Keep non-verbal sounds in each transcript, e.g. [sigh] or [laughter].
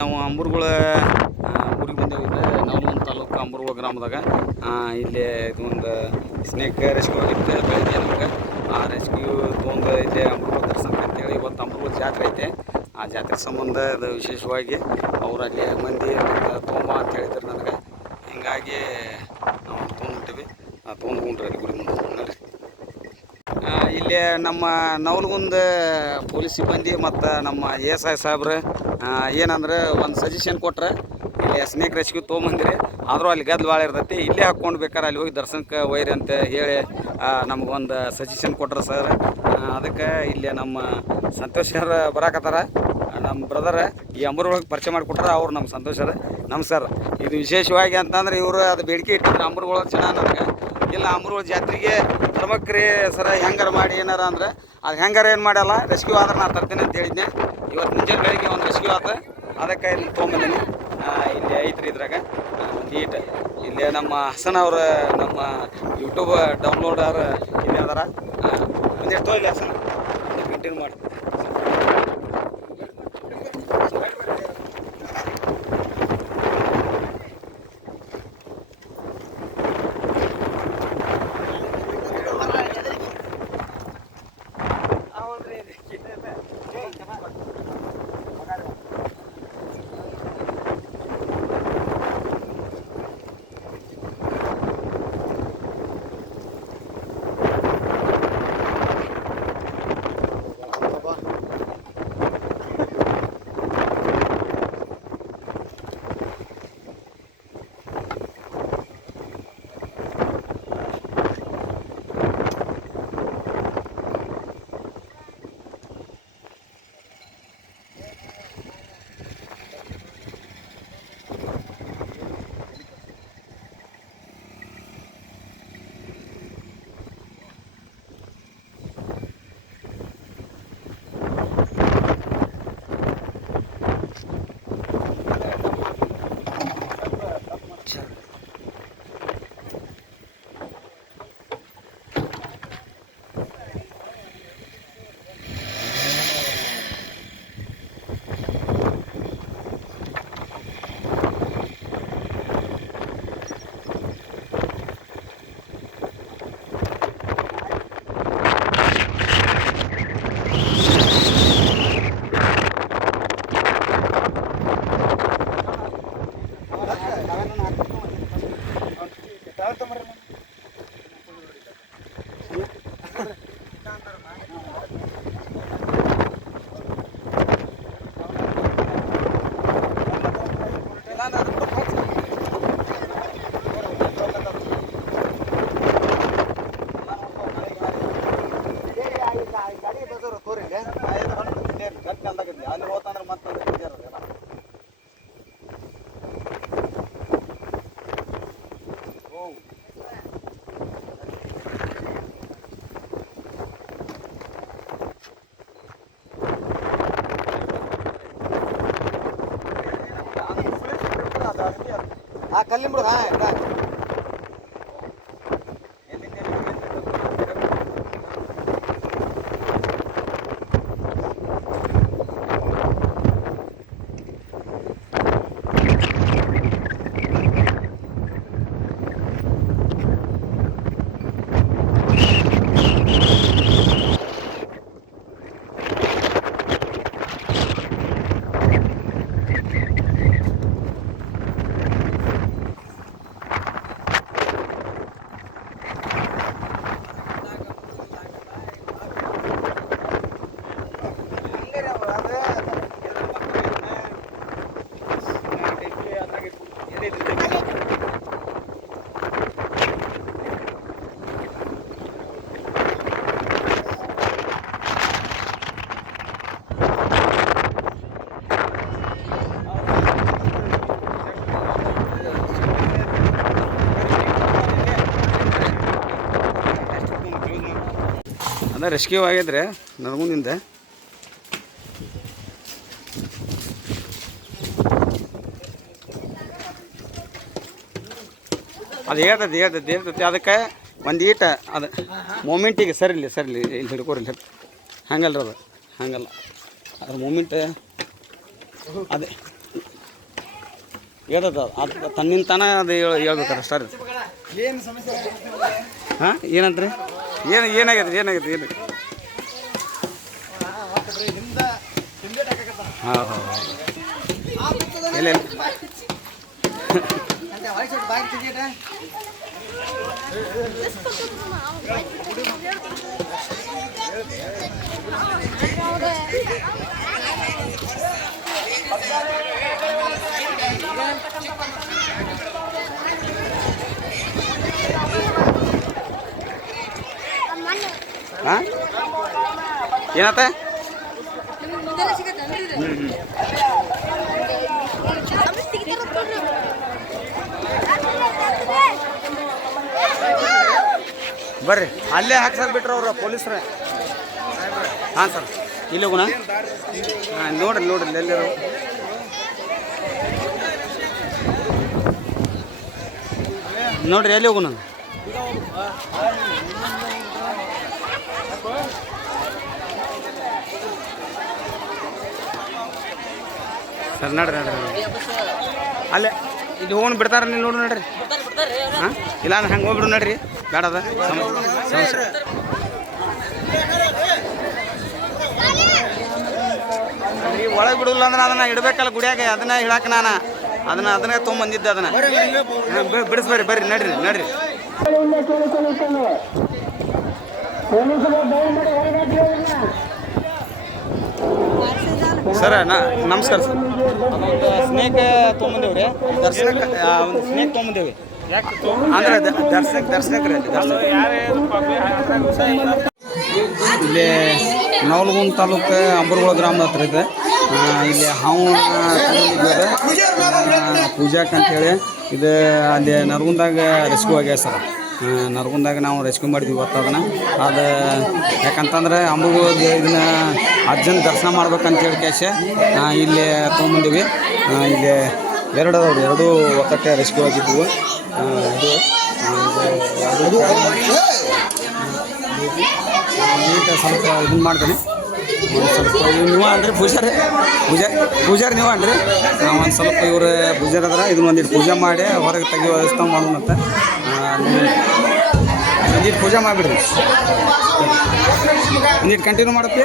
ನಾವು ಅಂಬರ್ಗುಳ ಊರಿಗೆ ಬಂದೇವು ಇಲ್ಲಿ ನವಲಗುಂದ ತಾಲೂಕು ಅಂಬರ್ಗುಳ ಗ್ರಾಮದಾಗ. ಇಲ್ಲಿ ಇದು ಒಂದು ಸ್ನೇಕ್ ರೆಸ್ಕ್ಯೂ ಆಗಿತ್ತು ಬೆಳಗ್ಗೆ ನಮ್ಗೆ. ಆ ರೆಸ್ಕ್ಯೂ ತೊಗೊಂಡು ಇಲ್ಲಿ ಅಂಬರ್ಗುಳ ದರ್ಶನ ಅಂತೇಳಿ ಇವತ್ತು ಅಂಬರ್ಗುಳ ಜಾತ್ರೆ ಐತೆ. ಆ ಜಾತ್ರೆ ಸಂಬಂಧ ಇದು ವಿಶೇಷವಾಗಿ ಅವರಲ್ಲಿ ಮಂದಿ ತೊಗೊಂಬ ಅಂತ ಹೇಳಿದ್ರು ನನಗೆ. ಹಿಂಗಾಗಿ ನಾವು ತೊಗೊಂಡ್ಬಿಟ್ಟಿವಿ ತೊಗೊಂಡು ಹೋಗ್ರಿ ಅಲ್ಲಿ ಗುಡಿ ಮುಂದೆ ನೋಡ್ರಿ ಆ, ಇಲ್ಲಿ ನಮ್ಮ ನವಲಗುಂದ ಪೊಲೀಸ್ ಸಿಬ್ಬಂದಿ ಮತ್ತು ನಮ್ಮ ಎ ಎಸ್ ಐ ಸಾಹೇಬ್ರು ಏನಂದ್ರೆ ಒಂದು ಸಜೆಷನ್ ಕೊಟ್ರೆ ಇಲ್ಲಿ ಸ್ನೇಕ್ ರೆಸ್ಕ್ಯೂ ತೊಗೊಂಬಂದಿರಿ. ಆದರೂ ಅಲ್ಲಿ ಗದ್ದಲು ಭಾಳ ಇರ್ತೈತಿ. ಇಲ್ಲೇ ಹಾಕ್ಕೊಂಡು ಬೇಕಾರೆ ಅಲ್ಲಿ ಹೋಗಿ ದರ್ಶನಕ್ಕೆ ಒಯ್ರಿ ಅಂತ ಹೇಳಿ ನಮಗೊಂದು ಸಜೆಷನ್ ಕೊಟ್ರು ಸರ್. ಅದಕ್ಕೆ ಇಲ್ಲಿ ನಮ್ಮ ಸಂತೋಷ್ ಸರ್ ಬರಾಕತ್ತಾರ. ನಮ್ಮ ಬ್ರದರ್ ಈ ಅಂಬ್ರೊಳಗೆ ಪರಿಚಯ ಮಾಡಿಕೊಟ್ರೆ, ಅವ್ರು ನಮ್ಮ ಸಂತೋಷ್ ಸರ್. ನಮಸ್ಕಾರ ಇದು ವಿಶೇಷವಾಗಿ ಅಂತಂದ್ರೆ ಇವರು ಅದು ಬೇಡಿಕೆ ಇಟ್ಟಿದ್ರು ಅಂಬ್ರೊಳಗೆ ಚೆನ್ನಾಗಿ ನನಗೆ ಇಲ್ಲ ಅಮೃತ ಜಾತ್ರೆಗೆ ತರ್ಬೇಕ್ರಿ ಸರ ಹೆಂಗಾರ ಮಾಡಿ ಏನಾರ ಅಂದ್ರೆ ಅದು ಹೆಂಗಾರ ಏನು ಮಾಡಲ್ಲ ರೆಸ್ಕ್ಯೂ ಆದ್ರೆ ನಾ ತರ್ತೀನಿ ಅಂತ ಹೇಳಿದ್ನೆ. ಇವತ್ತು ಮುಂಜಾನೆ ಬೆಳಿಗ್ಗೆ ಒಂದು ರೆಸ್ಕ್ಯೂ ಆತ. ಅದಕ್ಕೆ ಇಲ್ಲಿ ತೊಗೊಂಬಂದೀನಿ. ಇಲ್ಲಿ ಐತ್ರಿ ಇದ್ರಾಗ. ಒಂದು ಇಲ್ಲಿ ನಮ್ಮ ಹಸನ್ ಅವ್ರ ನಮ್ಮ ಯೂಟ್ಯೂಬ್ ಡೌನ್ಲೋಡರ್ ಇಲ್ಲಿ ಅದಾರ. ಒಂದೆಷ್ಟು ಇಲ್ಲ ಹಸನ್? ಕಂಟಿನ್ಯೂ ಮಾಡಿ. ಆ ಕಲ್ಲಿನ ಬಿಡು ಹಾ ಇಲ್ಲ. ಅದ ರೆಸ್ಕ್ಯೂ ಆಗಿದ್ರೆ ನರಗುಂದಿಂದ ಅದು ಹೇಳ್ತದೆ ಹೇಳ್ತದೆ ಹೇಳ್ತೈತಿ ಅದಕ್ಕೆ ಒಂದು ಈಟ ಅದು ಮೂಮೆಂಟಿಗೆ ಸರಿಲಿ ಸರಿಲಿ, ಇಲ್ಲಿ ಹಿಡ್ಕೊರಿ, ಇಲ್ಲಿ ಹಂಗಲ್ರಿ ಅದು, ಹಂಗಲ್ಲ. ಅದ್ರ ಮೂಮೆಂಟ್ ಅದೇ. ಹೇಳ್ತದ ಅದು ತನ್ನಿಂದ ತಾನೇ ಅದು ಹೇಳ್ಬೇಕಾದ್ರೆ ಸರ್ ಹಾಂ ಏನಂತ್ರಿ ಏನು ಏನಾಗೈತೆ ಏನಾಗೈತೆ ಏನು. ಹಾಂ ಹಾಂ ಇಲ್ಲ ಇಲ್ಲ. [laughs] ಅಂತ ಒಳಗೆ ಸ್ವಲ್ಪ ಬಾಯಿ ತೆಗೀಟ. ಹಾಂ ಏನತ್ತ? ಬರ್ರಿ. ಅಲ್ಲೇ ಹಾಕ್ಸಕ್ ಬಿಟ್ರು ಅವರು ಪೊಲೀಸ್ರ. ಹಾಂ ಸರ್. ಇಲ್ಲಿ ಹೋಗೋಣ. ಹಾಂ, ನೋಡ್ರಿ ನೋಡ್ರಿ ಎಲ್ಲಿರೋ ನೋಡ್ರಿ, ಎಲ್ಲಿ ಹೋಗೋಣ? ಸರ್. ಅಲ್ಲೇ, ಇಲ್ಲಿ ಹೋಗೋಣ ಬಿಡ್ತಾರ ನೀವು ನೋಡು ನಡ್ರಿ. ಹಾಂ? ಇಲ್ಲ ಅಂದ್ರೆ ಹಂಗೆ ಹೋಗ್ಬಿಡು ನಡ್ರಿ. ಬೇಡದ ಸಮಸ್ಯೆ. ಒಳಗೆ ಬಿಡಲ್ಲ ಅಂದ್ರೆ ಅದನ್ನ ಇಡ್ಬೇಕಲ್ಲ ಗುಡಿಯಾಗ, ಅದನ್ನ ಹೇಳಾಕ ನಾನು. ಅದನ್ನ ಅದನ್ನ ತೊಗೊಂಬಂದಿದ್ದೆ ಅದನ್ನ. ಬಿಡಿಸ್ಬೇರಿ ಬರ್ರಿ, ನಡ್ರಿ ನಡ್ರಿ. ಸರ ನಮಸ್ಕಾರ ಸರ್. ಅದೊಂದು ಸ್ನೇಕ್ ತೊಗೊಂಬಂದೇವ್ರಿ? ದರ್ಶನಕ್ಕೆ ಆ, ಒಂದು ಸ್ನೇಕ್ ತೊಗೊಂಬಂದೇವಿ ಅಂದ್ರೆ ದರ್ಶನ ದರ್ಶನಕ್ಕೆ ರೀ ದರ್ಶನ ಇಲ್ಲಿ. ನವಲಗುಂದ ತಾಲೂಕು ಅಂಬರ್ಗೋಳ ಗ್ರಾಮದ ಹತ್ರ ಇದೆ. ಇಲ್ಲಿ ಹಾವು ಪೂಜಾಕ್ ಅಂತೇಳಿ. ಇದು ಅಲ್ಲಿ ನರಗುಂದಾಗ ರೆಸ್ಕ್ಯೂ ಆಗ್ಯಾವ ಸರ್. ನರಗುಂದಾಗ ನಾವು ರೆಸ್ಕ್ಯೂ ಮಾಡಿದ್ವಿ ಇವತ್ತು ಅದನ್ನು ಅದು ಯಾಕಂತಂದ್ರೆ ಅಂಬರ್ಗೋಳ ಇದನ್ನ ಅಜ್ಜನ ದರ್ಶನ ಮಾಡ್ಬೇಕಂತೇಳಿ ಕ್ಯಾಶ ಇಲ್ಲಿ ತೊಗೊಂಬಂದಿವಿ ಇಲ್ಲಿ ಎರಡು ಅದಾವ್ರಿ ಎರಡು ಒತ್ತಟ್ಟೆ ರೆಸ್ಕ್ಯೂ ಆಗಿದ್ವು ಇದು ಸ್ವಲ್ಪ ಇದನ್ನ ಮಾಡ್ತೀನಿ ಒಂದು ಸ್ವಲ್ಪ ನೀವು ಅಂದ್ರೆ ಪೂಜಾರಿ. ಪೂಜಾ ಪೂಜಾರಿ ನೀವು ಅನ್ರಿ ನಾವು ಒಂದು ಸ್ವಲ್ಪ ಇವ್ರು ಪೂಜಾರಿ ಅದ್ರ ಇದು ಒಂದಿಟ್ಟು ಪೂಜೆ ಮಾಡಿ ಹೊರಗೆ ತೆಗಿಯೋ ವ್ಯವಸ್ಥೆ ಮಾಡೋಣಂತ ಒಂದಿಟ್ಟು ಪೂಜೆ ಮಾಡಿಬಿಡ್ರಿ. ಒಂದಿಟ್ಟು ಕಂಟಿನ್ಯೂ ಮಾಡುತ್ತೆ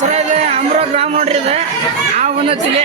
ಸರ್ ಇದು ಅಮ್ರ ಗ್ರಾಮ ನೋಡ್ರಿ ಇದು. ಆ ಬಂದತ್ತಿಲಿ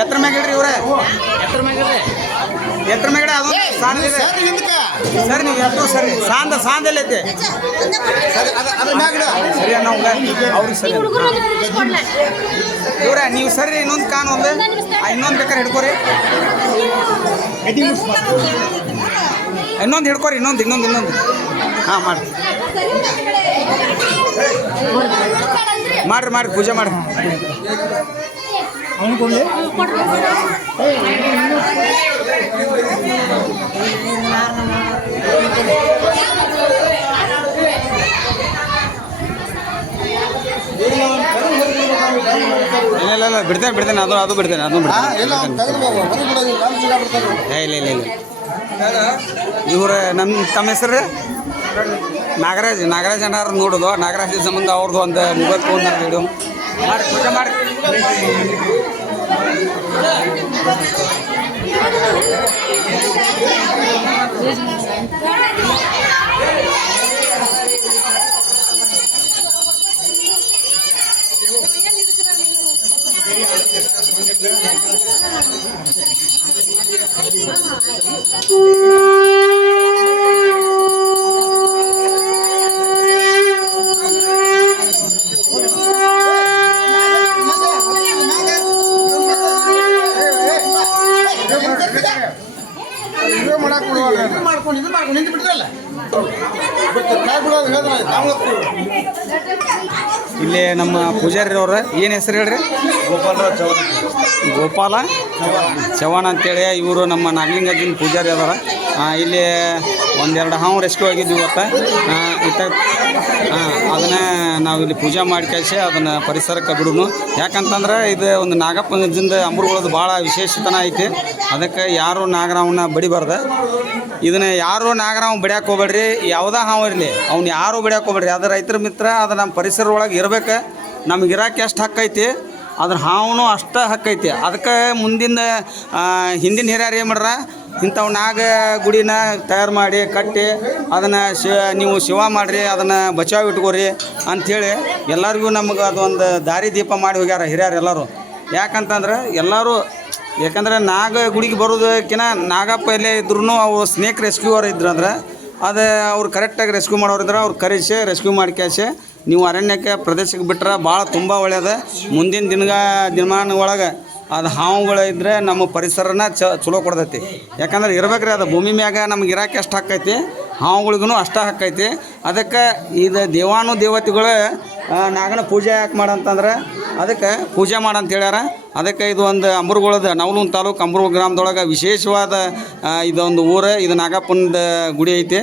ಎತ್ತರ ಮ್ಯಾಗ ಇಡ್ರಿ ಇವ್ರೆ. ಎತ್ತರ ಮ್ಯಾಗ ಎತ್ತರ ಮ್ಯಾಗಡೆ ಅದು ಸಾಂದ ಸರಿ ನೀವು ಎತ್ತು ಸರಿ. ಸಾಂದ ಸಾಂದ ಎಲ್ಲೈತೆ ಸರಿ ಅಣ್ಣ ಅವ್ರಿಗೆ ಸರಿ. ಇವ್ರೆ ನೀವು ಸರಿ ಇನ್ನೊಂದು ಕಾಣ ಒಂದು. ಇನ್ನೊಂದು ಬೇಕಾರೆ ಹಿಡ್ಕೋರಿ. ಇನ್ನೊಂದು ಹಿಡ್ಕೋರಿ ಇನ್ನೊಂದು ಇನ್ನೊಂದು ಇನ್ನೊಂದು. ಹಾಂ ಮಾಡಿ ಮಾಡ್ರಿ ಮಾಡ್ರಿ ಪೂಜೆ ಮಾಡ್ರಿ. ಇಲ್ಲ ಇಲ್ಲ ಇಲ್ಲ ಬಿಡ್ತೇನೆ ಬಿಡ್ತೇನೆ. ಅದು ಅದು ಬಿಡ್ತೇನೆ ಅದು ಬಿಡ್ತೇನೆ. ಏ ಇಲ್ಲ ಇಲ್ಲ ಇಲ್ಲ. ಇವ್ರ ನಮ್ಮ ತಮ್ಮ ಹೆಸರು? ನಾಗರಾಜ್ ನಾಗರಾಜ್ ಅನ್ನಾರ ನೋಡೋದು. ನಾಗರಾಜ್ ಸಂಬಂಧ ಅವ್ರದ್ದು ಒಂದು ಮೂವತ್ತು ಫೋನ್ ವಿಡಿಯೋ ಮಾಡಿ. ಪೂಜೆ ಮಾಡಿ ವಿಡಿಯೋ ಮಾಡಕ್ ಬಿಡುವಾಗ ಇದು ಮಾಡ್ಕೊಂಡು ಇದು ಮಾಡ್ಕೊಂಡು ನಿಂತು ಬಿಡ್ರಲ್ಲ ಕೈ ಬಿಡೋದು ಹೇಳಿದ್ರೆ ತಾವು ಇಲ್ಲಿ ನಮ್ಮ ಪೂಜಾರಿ ಅವ್ರ ಏನು ಹೆಸರು ಹೇಳ್ರಿ? ಗೋಪಾಲರಾವ್ ಚೌಹಾಣ್ ಗೋಪಾಲ ಚವಾಣ ಅಂತೇಳಿ ಇವರು ನಮ್ಮ ನಾಗಲಿಂಗಜ್ಜನ ಪೂಜಾರಿ ಅದಾರ. ಆ, ಇಲ್ಲಿ ಒಂದೆರಡು ಹಾವು ರೆಸ್ಕ್ಯೂ ಆಗಿದ್ವಿ ಇವತ್ತು. ಆ, ಇತ್ತ ಅದನ್ನು ನಾವು ಇಲ್ಲಿ ಪೂಜೆ ಮಾಡಿ ಕಳಿಸಿ ಅದನ್ನು ಪರಿಸರಕ್ಕೆ ಬಿಡುನು. ಯಾಕಂತಂದ್ರೆ ಇದು ಒಂದು ನಾಗಪ್ಪನದಿಂದ ಅಂಬರುಗಳದ್ದು ಭಾಳ ವಿಶೇಷತನ ಐತಿ. ಅದಕ್ಕೆ ಯಾರು ನಾಗರಾವನ್ನ ಬಡಿಬಾರ್ದು. ಇದನ್ನ ಯಾರು ನಾಗರಾವ್ ಬಡಿಯಾಕೆ ಹೋಗ್ಬೇಡ್ರಿ, ಯಾವುದೇ ಹಾವು ಇರಲಿ, ಅವ್ನು ಯಾರು ಬಿಡ್ಯಾಕೆ ಹೋಗ್ಬೇಡ್ರಿ. ಅದು ರೈತರ ಮಿತ್ರ, ಅದು ನಮ್ಮ ಪರಿಸರ ಒಳಗೆ ಇರ್ಬೇಕು. ನಮ್ಗೆ ಇರೋಕೆ ಎಷ್ಟು ಹಕ್ಕೈತಿ ಅದ್ರ ಹಾವನು ಅಷ್ಟ ಹಕ್ಕೈತಿ ಅದಕ್ಕೆ ಮುಂದಿನ ಹಿಂದಿನ ಹಿರಿಯರು ಏನು ಮಾಡ್ರ ಇಂಥವು ನಾಗ ಗುಡಿನ ತಯಾರು ಮಾಡಿ ಕಟ್ಟಿ ಅದನ್ನು ಶಿವ ನೀವು ಶಿವ ಮಾಡಿರಿ, ಅದನ್ನು ಬಚಾವ್ ಇಟ್ಕೋರಿ ಅಂಥೇಳಿ ಎಲ್ಲರಿಗೂ ನಮಗೆ ಅದೊಂದು ದಾರಿ ದೀಪ ಮಾಡಿ ಹೋಗ್ಯಾರ ಹಿರಿಯರು ಎಲ್ಲರೂ. ಯಾಕಂತಂದ್ರೆ ಎಲ್ಲರೂ, ಯಾಕಂದ್ರೆ ನಾಗ ಗುಡಿಗೆ ಬರೋದಕ್ಕಿಂತ ನಾಗಪ್ಪ ಎಲ್ಲೇ ಇದ್ರೂ ಅವು ಸ್ನೇಕ್ ರೆಸ್ಕ್ಯೂವರ್ ಇದ್ರಂದ್ರೆ ಅದು ಅವ್ರು ಕರೆಕ್ಟಾಗಿ ರೆಸ್ಕ್ಯೂ ಮಾಡೋರು ಇದ್ರೆ ಅವ್ರು ಕರೆಸಿ ರೆಸ್ಕ್ಯೂ ಮಾಡಿ ಕ್ಯಾಶೆ ನೀವು ಅರಣ್ಯಕ್ಕೆ ಪ್ರದೇಶಕ್ಕೆ ಬಿಟ್ರೆ ಭಾಳ ತುಂಬ ಒಳ್ಳೆಯದು ಮುಂದಿನ ದಿನಗ ದಿನಮಾನ ಒಳಗೆ ಅದು ಹಾವುಗಳು ಇದ್ದರೆ ನಮ್ಮ ಪರಿಸರನ ಚ ಚಲೋ ಕೊಡ್ತೈತಿ. ಯಾಕಂದ್ರೆ ಇರ್ಬೇಕ್ರಿ, ಅದು ಭೂಮಿ ಮ್ಯಾಗ ನಮ್ಗೆ ಇರೋಕೆ ಎಷ್ಟು ಹಾಕೈತಿ ಹಾವುಗಳಿಗೂ ಅಷ್ಟ ಹಾಕೈತಿ ಅದಕ್ಕೆ ಇದು ದೇವಾನು ದೇವತೆಗಳು ನಾಗನ ಪೂಜೆ ಯಾಕೆ ಮಾಡಂತಂದ್ರೆ, ಅದಕ್ಕೆ ಪೂಜೆ ಮಾಡಂತ ಹೇಳ್ಯಾರ ಅದಕ್ಕೆ ಇದು ಒಂದು ಅಂಬರ್ಗೊಳದ ನವಲೂನ್ ತಾಲೂಕು ಅಂಬರ್ಗ ಗ್ರಾಮದೊಳಗೆ ವಿಶೇಷವಾದ ಇದೊಂದು ಊರು, ಇದು ನಾಗಪ್ಪನದ ಗುಡಿ ಐತಿ.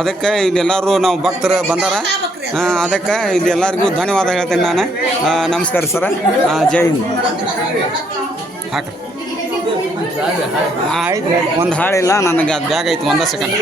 ಅದಕ್ಕೆ ಇದೆಲ್ಲರೂ ನಾವು ಭಕ್ತರು ಬಂದಾರ. ಅದಕ್ಕೆ ಇದೆಲ್ಲರಿಗೂ ಧನ್ಯವಾದ ಹೇಳ್ತೇನೆ ನಾನು. ನಮಸ್ಕಾರ ಸರ. ಜೈ ಹಿಂದ್. ಹಾಕ್ರಿ. ಆಯ್ತು ಒಂದು ಹಾಳಿಲ್ಲ ನನಗೆ ಅದು ಬ್ಯಾಗ್ ಆಯ್ತು ಒಂದ ಸೆಕೆಂಡ್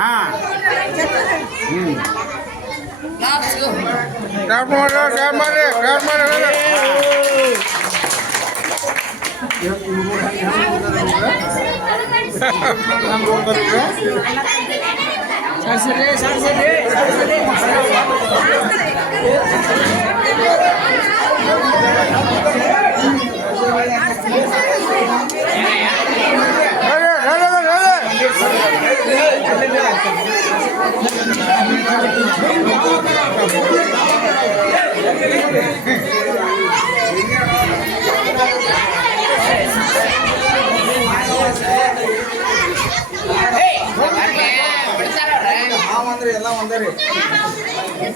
ಹಾಂ. Terima kasih.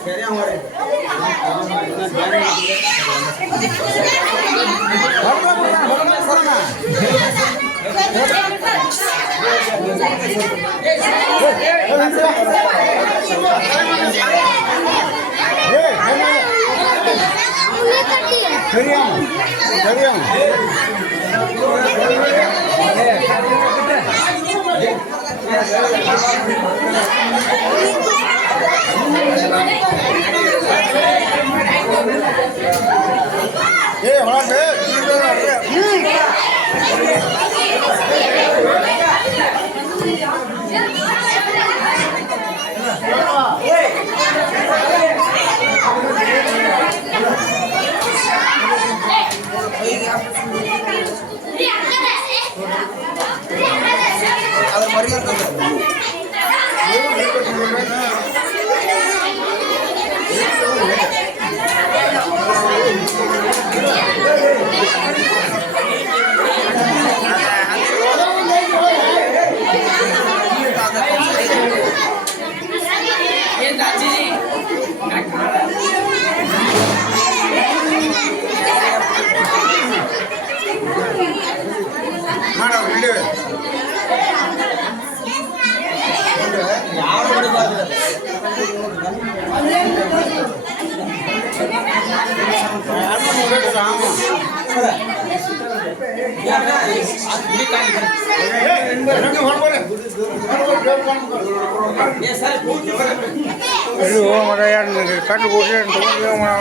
搞什么？搞什么？搞什么？搞什么？ಬೇರೆ ಹಾವ ರೀ. ஆமா ಮಗ ಯಾರು ಕಟ್ಟು ಕೊಡ್ರಿ ತಗೊಂಡ್ರಿ ಮಾಡ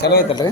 ಚಲೋ ಐತಲ್ರಿ